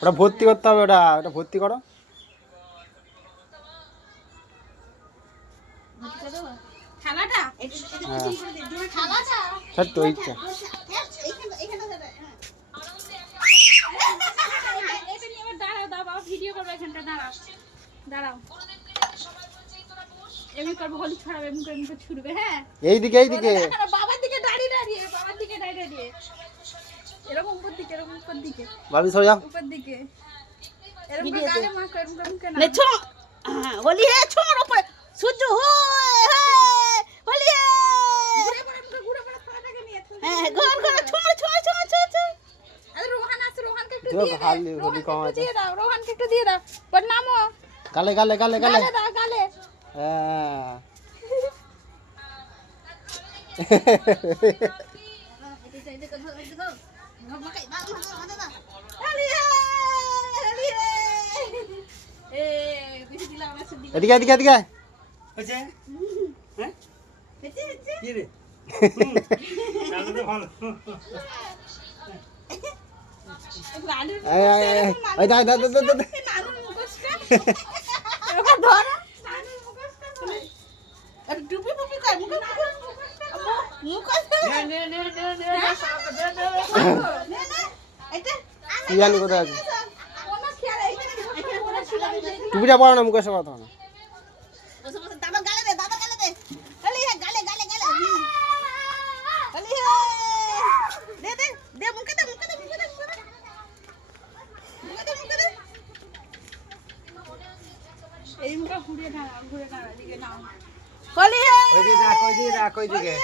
ওটা ভর্তি করতে হবে, ওটা ভর্তি করো। তো ইচ্ছা ভিডিও করবো এখানটা, দাঁড়াও দাঁড়াও, এমনি করবো, হলি ছড়াবে, এমনি করে এমনি ছুড়বে। হ্যাঁ এইদিকে বাবার দিকে দাঁড়িয়ে দাঁড়িয়ে, বাবার দিকে দাঁড়িয়ে দাঁড়িয়ে, এরকম উপর দিকে, এরকম উপর দিকে, ভাবি সরে যাও উপর দিকে, এরকম করে গালে মার করে, এরকম করে না। নে ছো হলি হে ছোর উপরে সূর্য হয় হলি হে ঘুরে পড়ে থালাটাকে নিয়ে। হ্যাঁ ঘর ঘর ছোর ছোর ছোর ছোর। আরে রোহান আছে, রোহানকে একটু দেখো, দিয়ে হালি দাও, হলি কম রোহানকে আছে। দিয়ে দাও, রোহানকে একটু দিয়ে দাও। ওর নামও গালে গালে গালে গালে গালে দাও, গালে। হ্যাঁ এদিকে এদিকে এদিকে ডুবি ডুবি কর মুখ মুখ জানি কোথায় আছে টুপিটা পড়ো না, মুখে কথা না। দাদা গালে দে, দাদা গালে দে, গালে গালে গালে গালে গালে দে দে দে মুখে দে মুখে দে মুখে দে মুখে দে মুখে দে। এই মুখে ঘুরে দাঁড়া, দিকে নাও। হলি হে ওইদিকে রাখ, ওইদিকে রাখ, ওইদিকে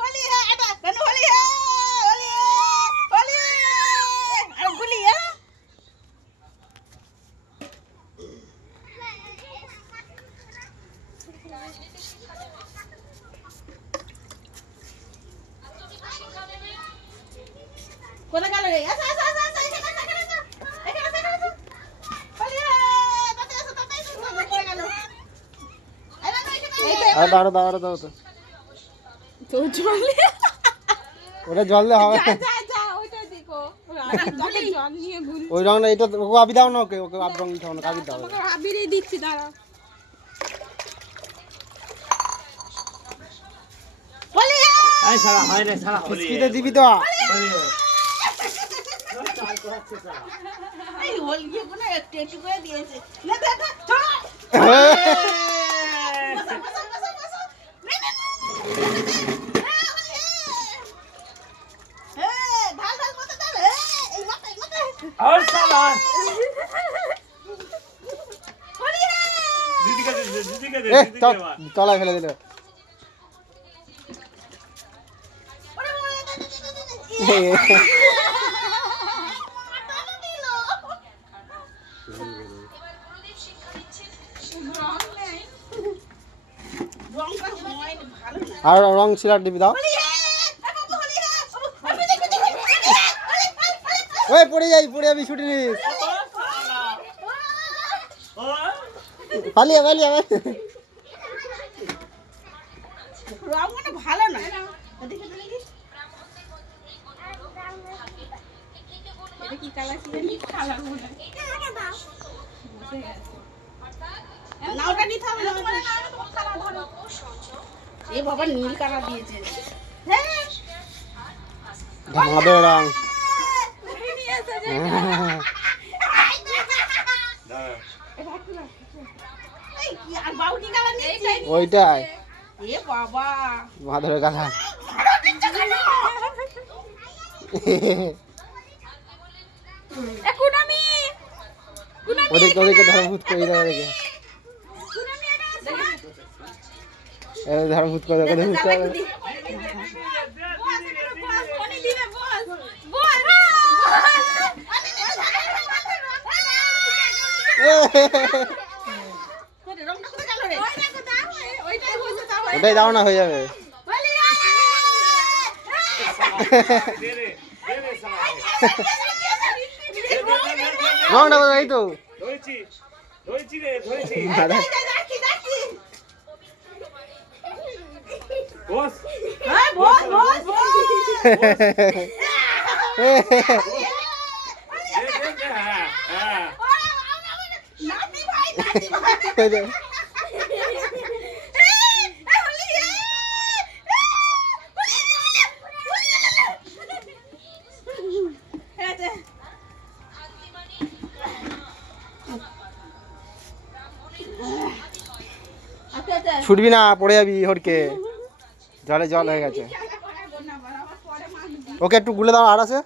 হলি হে এটা কেন হলি হে হলি হে হলি হে আর গুলি হে কোথা গেল রে? আসা আসা আসা আসা এখানে আসা এখানে আসা এখানে আসা এখানে আসা হলি হে তাতে আসা তাতে আসা পড়ে গেল। আর দাঁড়ো দাঁড়ো দাও তো, তো জলে ওটা জল দিয়ে হবে। যা ওইটা দেখো, জল নিয়ে ঘুরি। ওই রং না, এটা ওকে আবি দাও না, ওকে ওকে আব রং দিতে হবে না, কাবি দাও। তোমাকে আবিরই দিচ্ছি, দাঁড়াও। হলি হে এই শালা হয় রে, শালা হলি স্পিডে দিবি তো। এই হলি হে কোন একটু একটু করে দিয়েছে না দে দে চল বসা বসা বসা বসা নে নে হে ঢাল ঢাল মত ঢাল হে এই মত আর শালা হলি হে দিদিকে দে, দিদিকে দে, এ দিদিকে দে। তলায় ফেলে দিল। ওরে ওরে দে দে দে রংটা হয় ভালো না আর রং সিলার দিবি দাও। হলি হে বাবু হলি হে আমি দেখো দেখো ওই পড়ে যাবি, ছুটি নিস। ও পালিয়ে পালিয়ে রংটা ভালো না দেখে দেখি এটা কি কালার ছিল? কালার মনে হয়। নাওটা নিতে হবে না এ বাবা নীল কালার দিয়েছে হ্যাঁ ধমাদের রং। নিয়ে এসে যে দাঁড়া। এই কি আর বাউটি কালার নিয়েছে ওইটাই এ বাবা মাধবের কথা। কুনামি ওদিকে ওদিকে ধর ভূত করে দাও, ওদিকে কুনামি ধর ভূত করে ওকে ভূত করে। ফোনে দিবে, বস বস রংটা কোথায় গেল রে ওইটাই বসে দাও। ওটাই দাও না, হয়ে যাবে। দে রে, দে রে শালা। রংটা এই তো ধরেছি, ধরেছি রে, ধরেছি। যাচ্ছি যাচ্ছি বস হ্যাঁ বস বস বস হ্যাঁ হ্যাঁ নাতি ভাই নাতি ভাই ছুটবি না, পড়ে যাবি হরকে। জলে জল হয়ে গেছে। ওকে একটু গুলে দাও, আর আছে।